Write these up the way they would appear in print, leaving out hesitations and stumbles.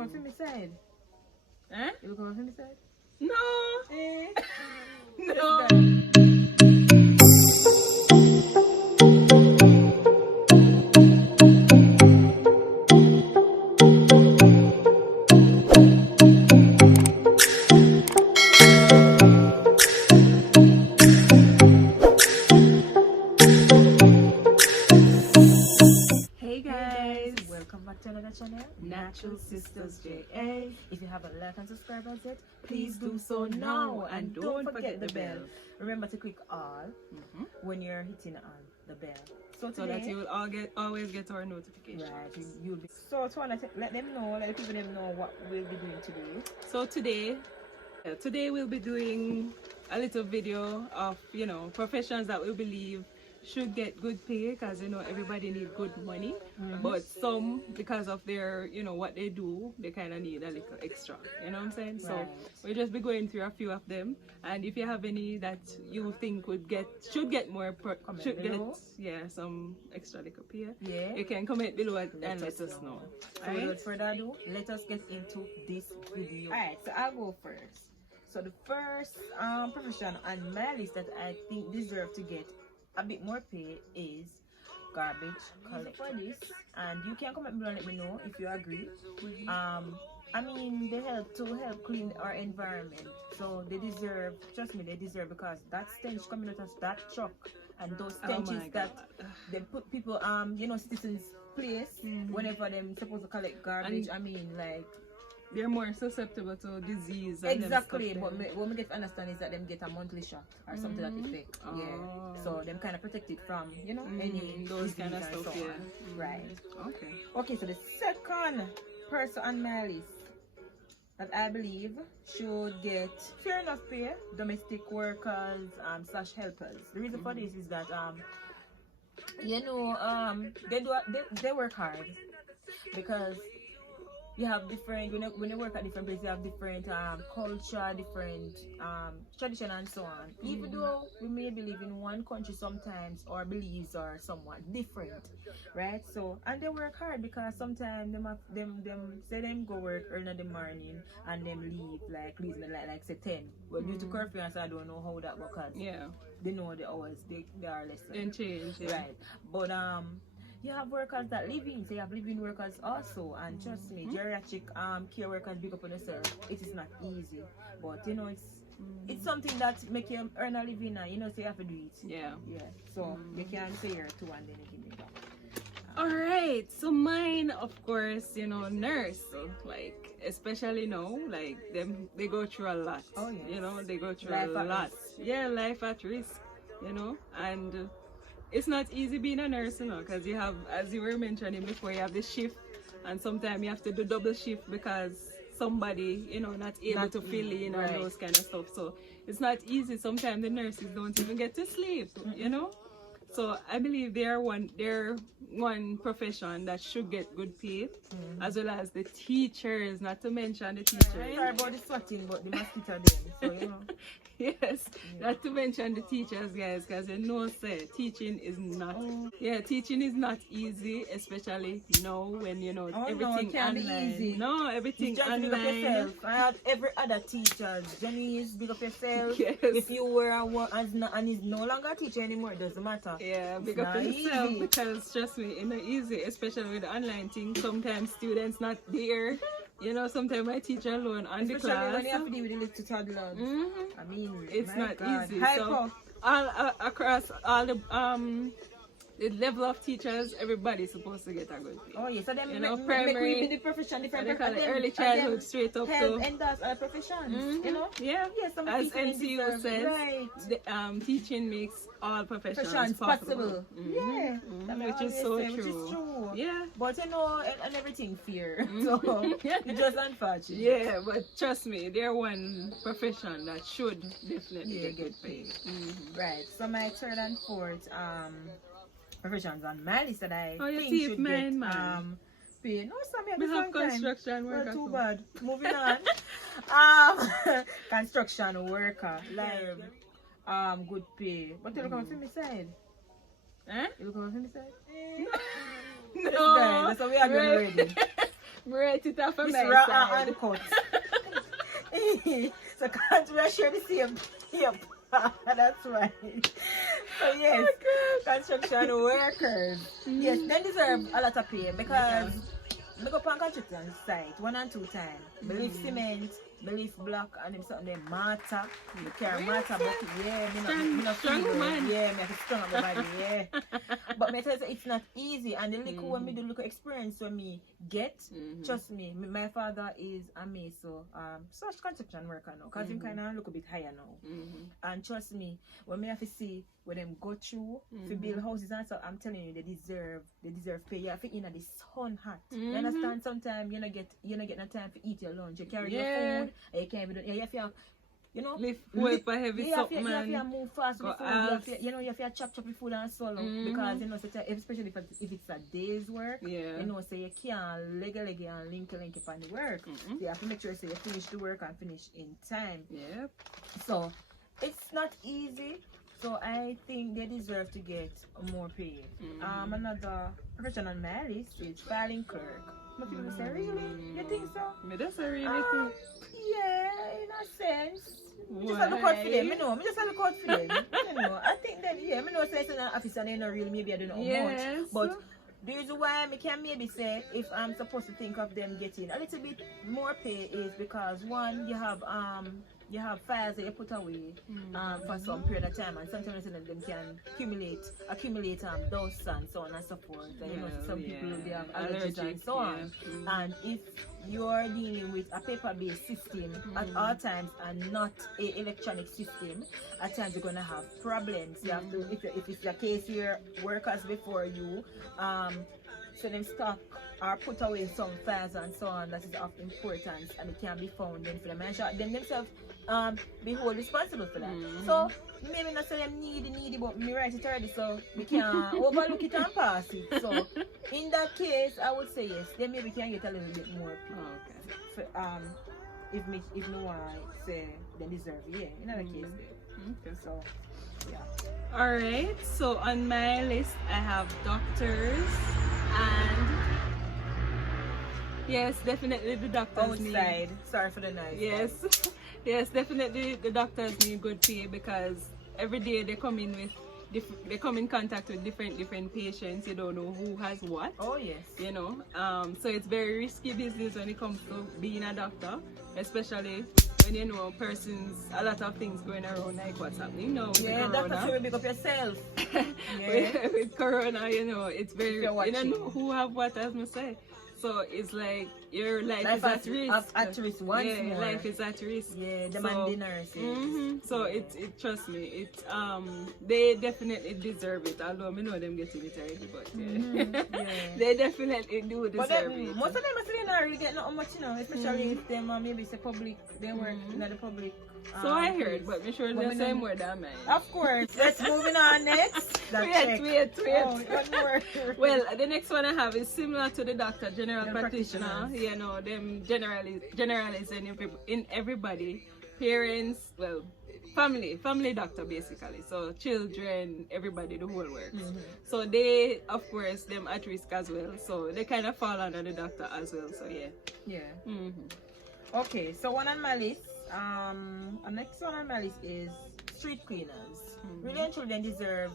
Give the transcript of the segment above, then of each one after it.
coming from my side? Eh? You coming from my side? No. Eh? No. Hey guys. Welcome back to another channel, Natural Cistaz Ja. If you haven't liked and subscribed as yet, please do so now, and don't forget the bell. Remember to click all when you're hitting on the bell. So that you will always get our notifications. right, you'll be so to wanna let them know, let the people know what we'll be doing today. So today we'll be doing a little video of professions that we believe should get good pay, because everybody need good money, but some, because of their what they do, they kind of need a little extra, you know what I'm saying? So Right. we'll just be going through a few of them, and if you have any that you think should get more Comment below. some extra little pay, Yeah. you can comment below and let us know. So Alright? without further ado, let us get into this video. Alright, so I'll go first. So the first profession on my list that I think deserve to get a bit more pay is garbage collector. For this, and you can comment below and let me know if you agree. I mean, they help clean our environment, so they deserve, trust me, they deserve, because that stench coming out of that truck and those stenches that they put people citizens place whenever them supposed to collect garbage. And I mean, like, they're more susceptible to disease and exactly, them but stuff what we get to understand is that them get a monthly shot or something that effect. Yeah, Oh. so them kind of protected from any those disease kind of and stuff, so yeah. on. Right. Okay. Okay, so the second person on my list that I believe should get fair enough pay, domestic workers slash helpers. The reason for this is that they work hard, because you have different, when you work at different places, you have different culture, different tradition and so on. Even though we may believe in one country sometimes, our beliefs are somewhat different, right? So, and they work hard, because sometimes them say them go work early in the morning and them leave like say 10. Well, due to curfew, and so I don't know how that works. Yeah. They know the hours they are less. Then change. Yeah. Right. But you have workers that live in, so you have living workers also, and trust me, geriatric care workers, big up on yourself. It is not easy, but it's something that make you earn a living, so you have to do it. Yeah. Yeah. So you can say your two and then you can do that. Alright, so mine, of course, nurse. Like, especially now, like they go through a lot. Oh, yes. They go through Life a at lot. risk. Yeah, life at risk, and it's not easy being a nurse, because you have, as you were mentioning before, you have the shift, and sometimes you have to do double shift because somebody, not able to fill in or those kind of stuff. So it's not easy. Sometimes the nurses don't even get to sleep, So I believe they're one profession that should get good pay, as well as the teachers, not to mention the teachers. Sorry about the sweating, but the mosquito them, so Yes, not to mention the teachers, guys, because say teaching is not teaching is not easy, especially when everything can't be online. easy. No, everything just online. big up yourself. I have every other teacher. Janice, big up yourself. Yes. If you were and is no longer a teacher anymore, it doesn't matter. Yeah, It's big up not yourself, easy. because trust me, it's not easy, especially with the online thing. Sometimes students not there. Sometimes my teacher alone on the Especially class. when you have to deal with the little toddlers. I mean, It's my not God. easy. Hyper. So all across all the level of teachers, everybody's supposed to get a good pay. Oh yeah, so then primary, make the profession different. they call it Again, early childhood straight up health to and those other professions. yeah. Yes, some As people NCU deserve- says, right. the teaching makes all professions Professions possible. Yeah, that I Which is always so say, true. Which is true. Yeah. But and everything fear. So it's just unfortunate. Yeah, but trust me, they're one profession that should definitely get good pay. Right. So my third and fourth professions on my list that I you think see should if get mine. pay. No, some We have construction Well, worker too too. bad. Moving on. Construction worker. Like good pay. But you look on from my side. Eh? You look on from my side? No. That's what we are doing already. Rate it off of Miss my Raw side. and cut. So can't we share the same? Yep. That's right. So yes, construction workers. Yes, they deserve a lot of pay because we go on construction site 1 and 2 times. Believe cement, believe block, and them something they matter. You carry matter, but yeah, me not Strong feel man. yeah, me have to strong up my body, yeah. But me tell you, it's not easy, and the little when me do little experience when me get, trust me, my father is a mason, such construction worker now, cause him kind of look a bit higher now, and trust me, when me have to see when them go through to build houses and so, I'm telling you, they deserve pay. You have to in the sun hot. You understand? Sometimes you don't get no time to eat your lunch. You carry your food, and you can't even. You have to, you know, lift weight for heavy something, you have to move fast with food. You have to chop the food and swallow because you know, especially if it's a day's work. You know, so you can't leg and link upon the work. So you have to make sure so you finish the work and finish in time. So it's not easy. So I think they deserve to get more pay. Another profession on my list is filing clerk. But people say, really? You think so? Me that's a really cool. Yeah, in a sense. Me just a look out for them. Me just a look out for them. I think that, yeah, me know say it's an office and they're not real, maybe I don't know much. But the reason why I can maybe say if I'm supposed to think of them getting a little bit more pay is because one, you have files that you put away for some period of time, and sometimes them can accumulate dust and so on and so forth. And, you know, some people they have allergies and so on. And if you're dealing with a paper-based system at all times and not a electronic system, at times you're gonna have problems. You have to, if it's the case your workers before you, so them stock or put away some files and so on that is of importance and it can be found then for them and then themselves be wholly responsible for that. So maybe not say them needy, but me write it already so we can overlook it and pass it. So in that case I would say yes, then maybe can get a little bit more for, if me want to say they deserve it, in that case there. So yeah. Alright, so on my list I have doctors and yes, definitely the doctors outside. Sorry for the noise. Yes, definitely the doctors need good pay because every day they come in contact with different patients. You don't know who has what. Oh yes. You know, so it's very risky business when it comes to being a doctor, especially when you know a lot of things going around like what's happening now with corona. Doctor, should pick up yourself. with corona, you know, it's very you don't know who have what, as I say. So it's like your life is at risk. At risk once more. Life is at risk. Yeah, the nurses. So it trust me, they definitely deserve it. Although I know them getting it already, but they definitely do deserve it. Most of them are not really getting not much, you know, especially if them maybe it's a public, they work in the public. So I heard, but I'm sure they're saying more than mine. Of course. Let's moving on next. Wait. Oh, one more. Well, the next one I have is similar to the doctor, general practitioner. You know, them generalizing in everybody. Parents, well, family doctor basically. So children, everybody, the whole works. So they, of course, them at risk as well. So they kind of fall under the doctor as well. So yeah. Okay, so one on my list. The next one on my list is street cleaners. Really and truly, they deserve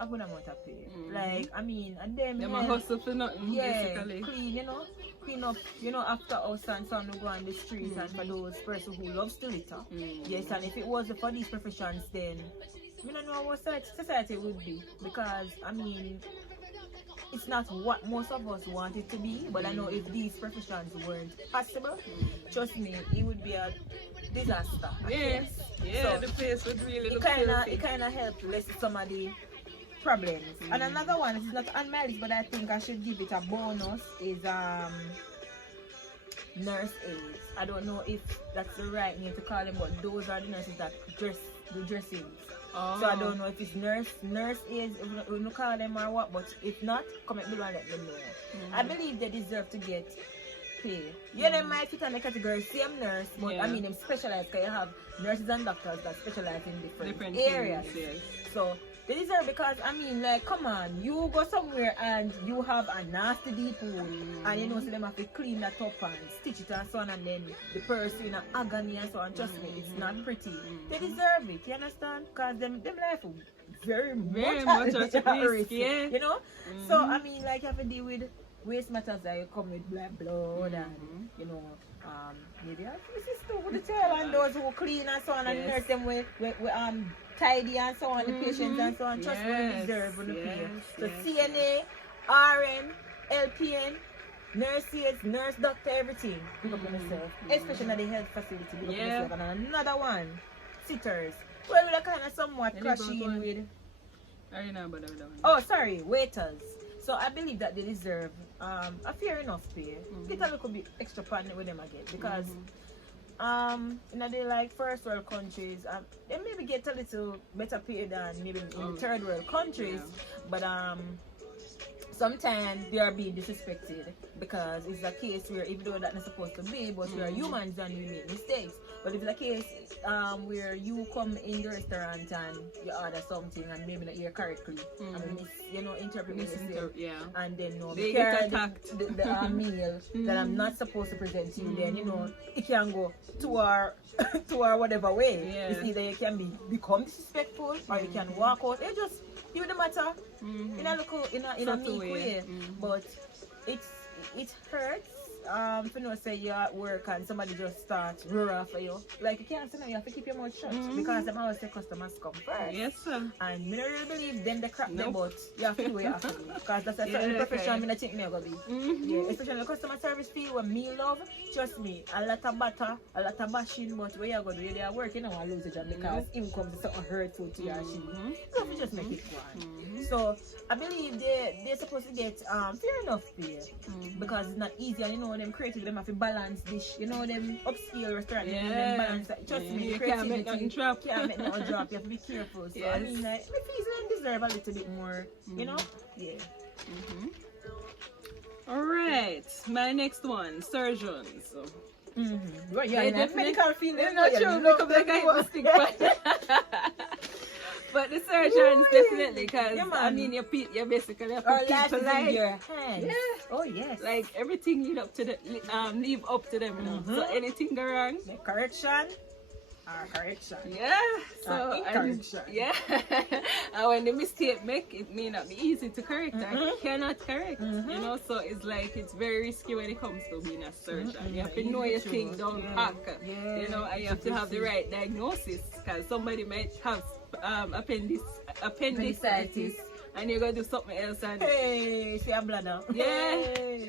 a good amount of pay. Like, I mean, and them a hustle for nothing, basically. Clean up, after us and some who go on the street and for those persons who love to litter. Yes, and if it wasn't for these professions, then I don't know what society would be, because I mean, it's not what most of us want it to be, but I know if these professions weren't possible, trust me, it would be a disaster. So the place would really look it kind of helped lessen some of the problems. And another one, it's not on my list, but I think I should give it a bonus, is nurse aides. I don't know if that's the right name to call them, but those are the nurses that do dressings. So I don't know if it's nurse aides, if we call them or what, but if not, comment below and let them know. I believe they deserve to get pay. They might fit on the category same nurse, but I mean them specialize, because you have nurses and doctors that specialize in different areas. Things, So They deserve, because I mean, like, come on, you go somewhere and you have a nasty deep hole, and you know, so them have to clean that up and stitch it and so on, and then the person in agony and so on. Trust me, it's not pretty. They deserve it, you understand? Because them life very much at risk, yeah. you know. So I mean, like, you have to deal with waste matters that you come with black blood and you know, maybe I sister with the tail and those who clean and so on, and nurse them with tidy and so on, the patients and so on. Trust me, they deserve when they pay. So CNA, RN, LPN, nurses, nurse, doctor, everything. Pick up on yourself, especially in the health facility. Pick up on yourself. And another one, sitters. Well, we're kind of somewhat crashing with. Oh, sorry, waiters. So I believe that they deserve a fair enough pay. Get a little bit extra partner with them again, because you know, they like first world countries, they maybe get a little better pay than maybe in the third world countries, but sometimes they are being disrespected, because it's a case where, even though that's not supposed to be, but we are humans and we make mistakes. But if it's a case where you come in the restaurant and you order something and maybe not hear correctly, and you know, interpret what you say, and then they get attacked. The meal that I'm not supposed to present to you, then you know it can go to our to our whatever way. It's either you can become disrespectful or you can walk out. It just you the matter in a local in a meek way. But it hurts. You know, say you're at work and somebody just starts roar for you. Like, you can't say no, you have to keep your mouth shut, because them always say customers come first. Yes, sir. And I don't really believe them they crap them, but you have to do what you have to do. Because that's a certain profession I think me gonna be. Yeah, especially in the customer service field where me love, trust me, a lot of batter, a lot of bashing, but what you gonna do, they are working on lose a job because income is something hurtful to your she. So we just make it one. So I believe they're supposed to get fair enough pay, because it's not easy, and you know them creative, them have to balance dish, you know them upscale restaurant, them balance that. Trust me, you creativity can't make nothing drop. Can't make nothing drop. You have to be careful. So I mean, like, the fees them deserve a little bit more, you know. All right, my next one, surgeons. Well, yeah, medical field. It's not true, because like I have to stick by. But the surgeons definitely, because I mean, you basically have to keep alive. Your hands. Yeah. Oh yes. Like everything leave up to them. You know? So anything go wrong, correction. Correction. Yeah. So correction. Yeah. And when the mistake make, it may not be easy to correct. I cannot correct. You know, so it's like it's very risky when it comes to being a surgeon. You have to know your thing down pack. You know, and you have to have the right diagnosis, because somebody might have appendicitis, and you're gonna do something else, and see a bladder.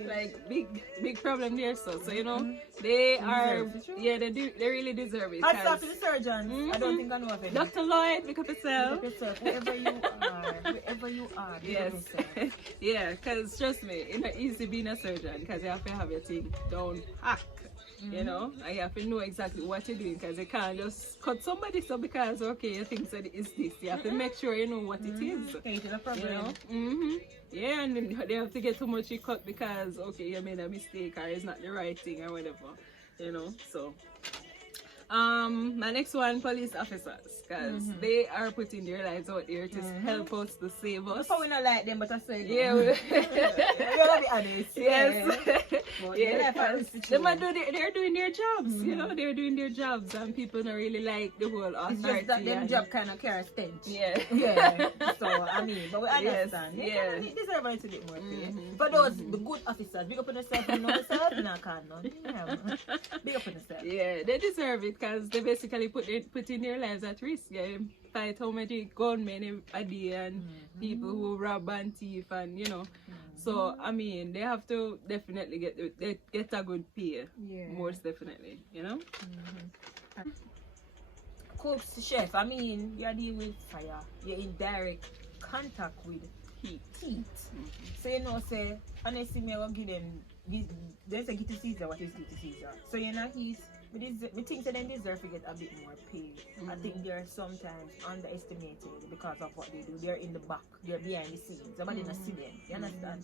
Like big problem there. So you know they are they really deserve it. Hats off to the surgeons. I don't think I know of any. Dr. Lloyd, pick up yourself. Wherever you are. Yes. Yeah, because trust me, it's not easy being a surgeon, because you have to have your thing down hack. You know, and you have to know exactly what you're doing, because you can't just cut somebody so because you think that it's this. You have to make sure you know what it is. You know? Yeah, and then they have to get too much you cut because you made a mistake or it's not the right thing or whatever. You know, so my next one, police officers, because they are putting their lives out there to help us, to save us. That's we not like them, but I say yeah, we're gonna be honest. Yes. They're doing their jobs. You know, they're doing their jobs, and people don't really like the whole authority. It's just that them job kind of carry stench. Yeah. So I mean, but we understand. They deserve a little bit more pay. For those the good officers, big up on yourself. You know yourself, no, can't none. Big up on yourself. Yeah, they deserve it, because they basically putting their lives at risk. Yeah, fight how many gunmen a day and people who rob and thief, and you know. So I mean, they have to definitely get a good pay. Most definitely, you know. Cooks, chef. I mean, you're dealing with fire. You're in direct contact with heat. So you know, say honestly, me I will give them. There's a get to Cistaz what is get to Cistaz. So you know we think that they deserve to get a bit more pay. I think they're sometimes underestimated because of what they do. They're in the back, they're behind the scenes. Somebody not see them, you understand?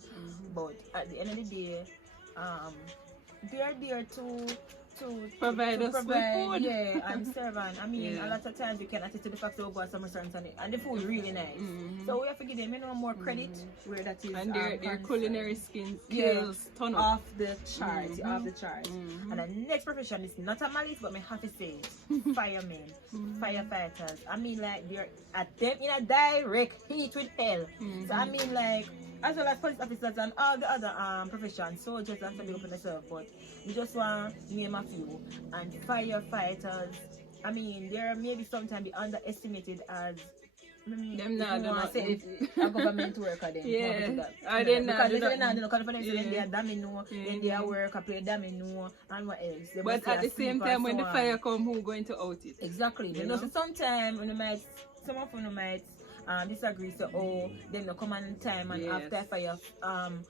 But at the end of the day, they are there to Provide us with food. Yeah, and serve. And I mean, Yeah. a lot of times we can attest to the fact that we go to some restaurants and the food really nice. So we have to give them, more credit where that is. And their concerned. culinary skills Yeah, ton up. off the charts, off the charts. And the next profession is not a malice, but me have to say it. Firemen, firefighters. I mean, like they're at them in a direct heat with hell. So I mean, like, as well as police officers and all the other professions, soldiers and something for themselves, but we just want to name a few. And firefighters, I mean, they're maybe sometimes be underestimated as them not do not say a government worker then. Yeah. Because they not do for them, then they are domino, then they are Mhm. worker, play domino, and what else. They But must at be the a same sweeper time, and when so the on. fire come, who going to out it? Exactly. You You know? know, so sometimes some of them might disagree, so then they come on time and Yes. after fire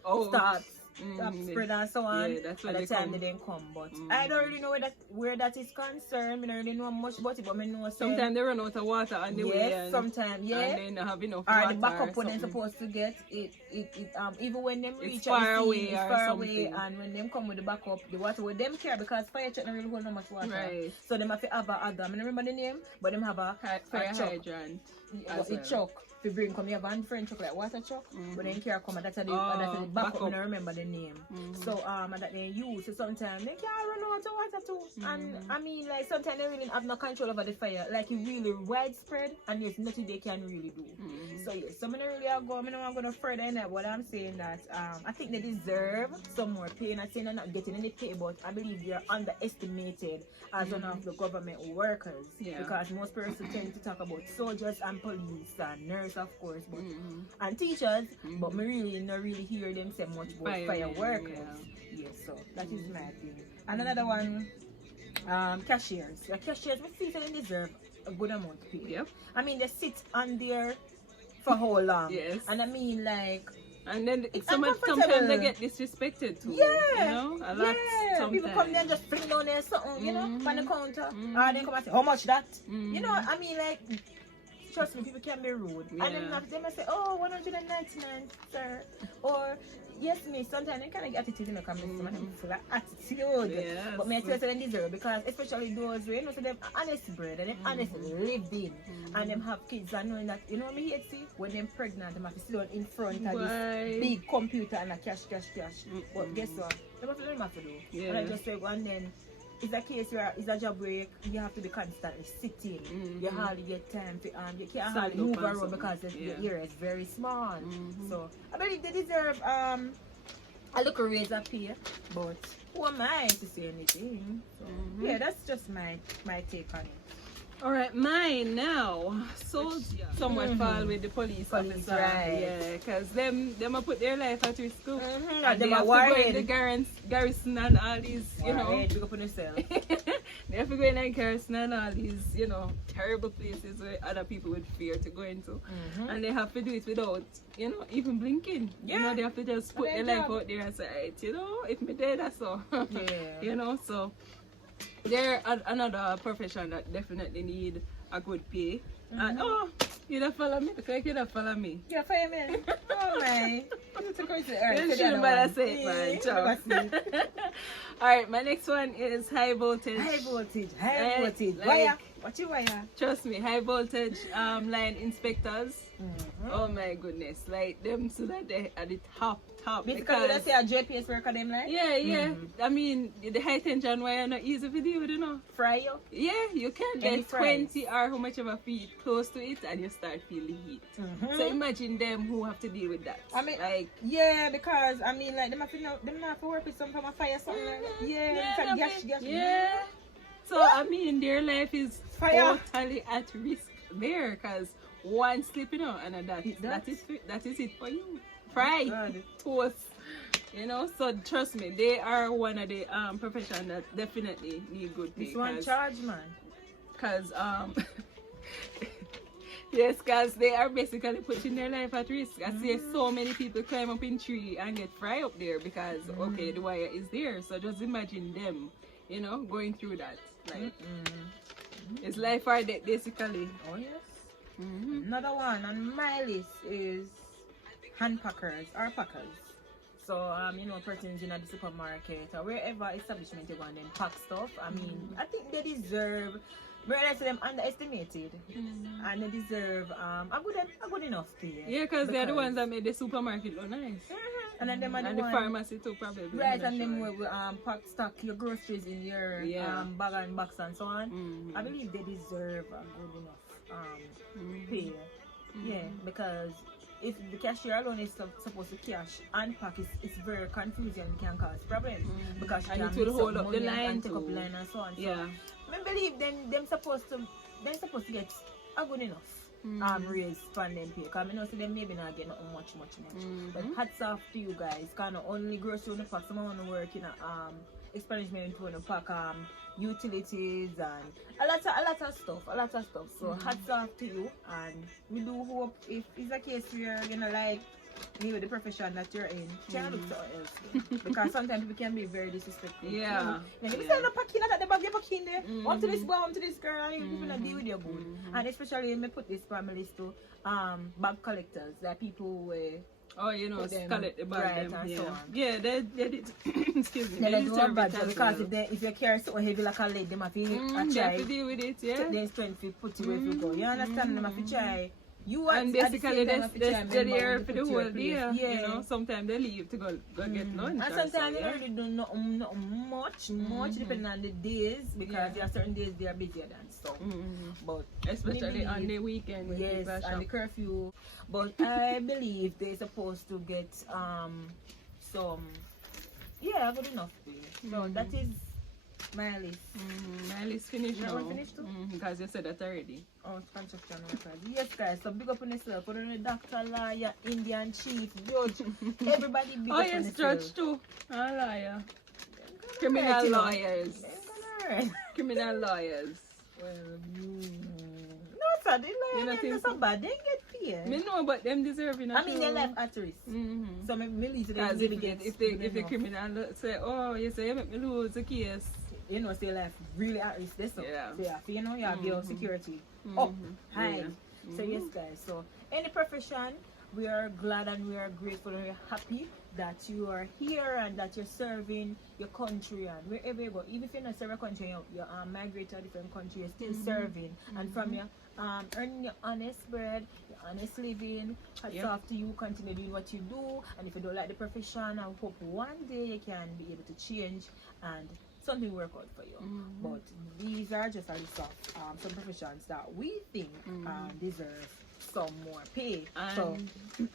Oh. starts Mhm. spread and so on. Yeah, that's when at they the time come. they didn't come. But I don't really know where that is concerned. I don't really know much about it, but I know Sometimes they run out of water on the way. yes, And, sometimes yeah. And then they have enough Or water. the backup or what they're something. supposed to get, even when them It's reach far at the away scene, it's or far away, something. and when them come with the backup, the water with them care because fire truck don't really hold no much water. Right. So them have to have a other. I don't remember the name, but them have a Fire truck. hydrant. But the truck to bring come, you have one French truck like water truck, but then care come and that's the backup. backup. I don't remember the name. So and that they use. So sometimes they can't run out of water too. And I mean, like sometimes they really have no control over the fire. Like it really widespread, and there's nothing they can really do. So yes, so I'm not really go. I'm not going to further in that. But I'm saying that I think they deserve some more pay. Not saying they're not getting any pay, but I believe they're underestimated as one of the government workers. Yeah. Because most persons tend to talk about soldiers and police and nurse, of course, but and teachers. But me really not really hear them say much about fire workers. Yes, so that is my thing. And another one, cashiers. The cashiers, we feel they deserve a good amount of pay. Yep. I mean, they sit on there for how long? Yes. And I mean, like, And then it's sometimes uncomfortable. they get disrespected too. yeah, You know? A lot sometimes. people come there and just fling down there something, you know, on the counter. Or they come and say, how much that? You know, I mean, like, trust me, people can be rude. Yeah. And then they might say, oh, 199, sir. Or, yes, me, sometimes they kind of get attitude, you know, come some of them full of attitude. Yes. But me, I tell you, they deserve, because especially those who, you know, so them honest bread and them honest living. And them have kids and knowing that, you know what me hate see? When them pregnant, them have to sit down in front of this big computer and a cash. But guess what? They have to learn what to do. Yeah. And I just say, and then it's a case where it's a job where you have to be constantly sitting. You hardly get time to you can't hardly Stand up move and around something. because Yeah. the area is very small. So I believe they deserve a little raise of pay, but who am I to say anything? So yeah, that's just my take on it. Alright, mine now. Soldiers somewhat fall with the police officer. right. Yeah, because them a put their life at risk too. And And they them have are to go in worried. the garrison and all these, you know. Right, big up on yourself. They have to go in the garrison and all these, you know, terrible places where other people would fear to go into. And they have to do it without, you know, even blinking. You know, they have to just put their life out there and say, right, you know, if me dead, that's all. Yeah. You know, so they're another profession that definitely need a good pay. And you don't follow me? Look like you don't follow me. Yeah, fireman. Oh my. You took her to the earth. You shouldn't better say it, man. Ciao. Alright, my next one is high voltage. High voltage. Like- Wire. What you wire? Trust me, high voltage line inspectors. Oh my goodness, like them so that they at the top. Basically, you don't say a JPS worker them like? Yeah. I mean, the high tension wire not easy to deal with, you know. Fry you? Yeah, you can Any get fries? 20 or how much ever feet close to it and you start feeling heat. So imagine them who have to deal with that. I mean, like, yeah, because I mean, like them have to work with some from a fire something like that. Yeah, gas. yeah. So I mean, their life is Fire. totally at risk there because one slip, you know, and that is it for you. Fry, God. toast, you know. So trust me, they are one of the profession that definitely need good pay. This one charge, man. Because yes, because they are basically putting their life at risk. I see so many people climb up in tree and get fry up there because okay, the wire is there. So just imagine them, you know, going through that. Like it's life or death basically. Oh yes. Another one on my list is hand packers or packers. So you know, persons in the supermarket or wherever establishment you go and then pack stuff. I mean, I think they deserve. Whereas them underestimated, and they deserve a good enough pay. Yeah, because they're the ones that made the supermarket look nice. And then them are And the the pharmacy too, probably. right, and them will pack stock your groceries in your bag and box and so on. I believe they deserve a good enough pay. Yeah, because if the cashier alone is supposed to cash and pack, it's very confusing and can cause problems because and you it can will hold up the money line and take too. up line and so on. Yeah. So I believe them supposed to get a good enough raise from them pay. Because I know see them maybe not get nothing much. But hats off to you guys. Kind of only grocery on the pack. Some want to work in a establishment on the pack utilities and a lot of stuff. So hats off to you, and we do hope if it's a case where you're gonna like maybe the profession that you're in, can't look somewhere else. Because sometimes people can be very disrespectful. Yeah. If you say no packing at the bag, you're packing there. Up to this boy, up to this girl, and people not deal with your good. And especially when me put this family to bag collectors, that people oh, you know, collect the bag. Right, them, and yeah. so on. Yeah, they did. Excuse me. They do a deserve bad it job as because well. if you carry so heavy like a leg, they have to They have try. to deal with it, yeah. Their strength to put it where you go. You understand? They have to try. You And basically, they're there for the put whole your day. place. You know, sometimes they leave to go get lunch. And sometimes they really do not much, depending on the days, because there are certain days they are busier than so. But especially on the weekend. When yes, people and the curfew. But I believe they're supposed to get some good enough pay. So that is my list. My list finished That now. one finished too? Because you said that already. Oh, it's construction workers. Yes, guys. So big up on yourself. Put on the doctor, lawyer, Indian chief, judge. Everybody big Oh up on yes, yourself. judge too. A liar. Right, Criminal you know. lawyers. They're gonna hurt. Criminal lawyers. Well, no, sir. They You know, like things- so bad. They ain't get paid. Me know, but them deserving. I mean, they left at risk. So maybe leave it. Because if the criminal say, oh, you say you make me lose the case. You know, say life really at risk. This stuff. Yeah. So yeah, you know, you have your security up high. Yeah. So yes, guys. So any profession, we are glad and we are grateful and we are happy that you are here and that you're serving your country and wherever you go. Even if you're not serving a country, you migrate to a different country, you're still serving. And from your earning your honest bread, your honest living, hats off to you, continue doing what you do. And if you don't like the profession, I hope one day you can be able to change and something work out for you. But these are just a list of some professions that we think deserve some more pay. So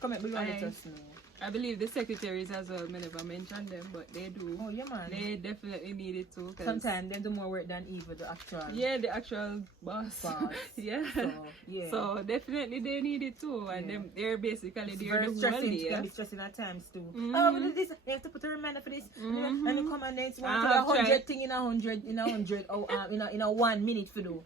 comment below and let us know. I believe the secretaries as well, I never mentioned them, but they do. Oh yeah, man. They definitely need it too. Sometimes they do more work than even the actual. Yeah, the actual boss. Yeah. So, yeah. So definitely they need it too, and they're basically It's they're very the whole stressing. day. It can be stressing at times too. Oh, but this you have to put a reminder for this, and you come and then it's 100 thing in a 100 in a 1 minute for do.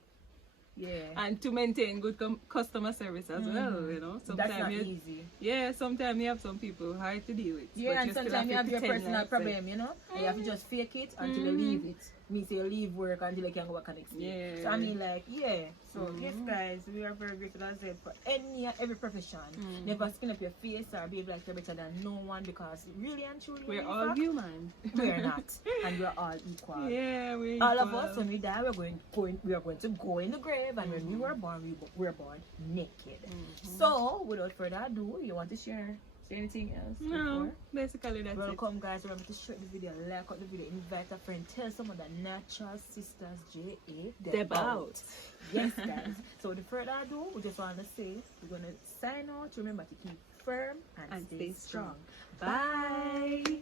Yeah. And to maintain good customer service as well, you know. Sometimes That's not easy. Yeah, sometimes you have some people hard to deal with. Yeah, and sometimes you have your personal like problem, you know. And you have to just fake it until you leave it. Means you leave work until you can go back and next day. Yeah. So I mean, like, yeah. So yes, guys, we are very grateful as I said for every profession. Never skin up your face or behave like you're better than no one, because really and truly We're all human. we're not, and we're all equal. Yeah, we're all equal. of us, when we die, we are going to go in the grave, and when we were born, we were born naked. So without further ado, you want to say anything else? No, basically that's Welcome, guys. Remember to share the video, like out the video, invite a friend, tell someone that natural Cistaz Ja Devout. Yes, guys. So without further ado, we just want to say we're gonna sign out. Remember to keep firm and stay strong. Bye.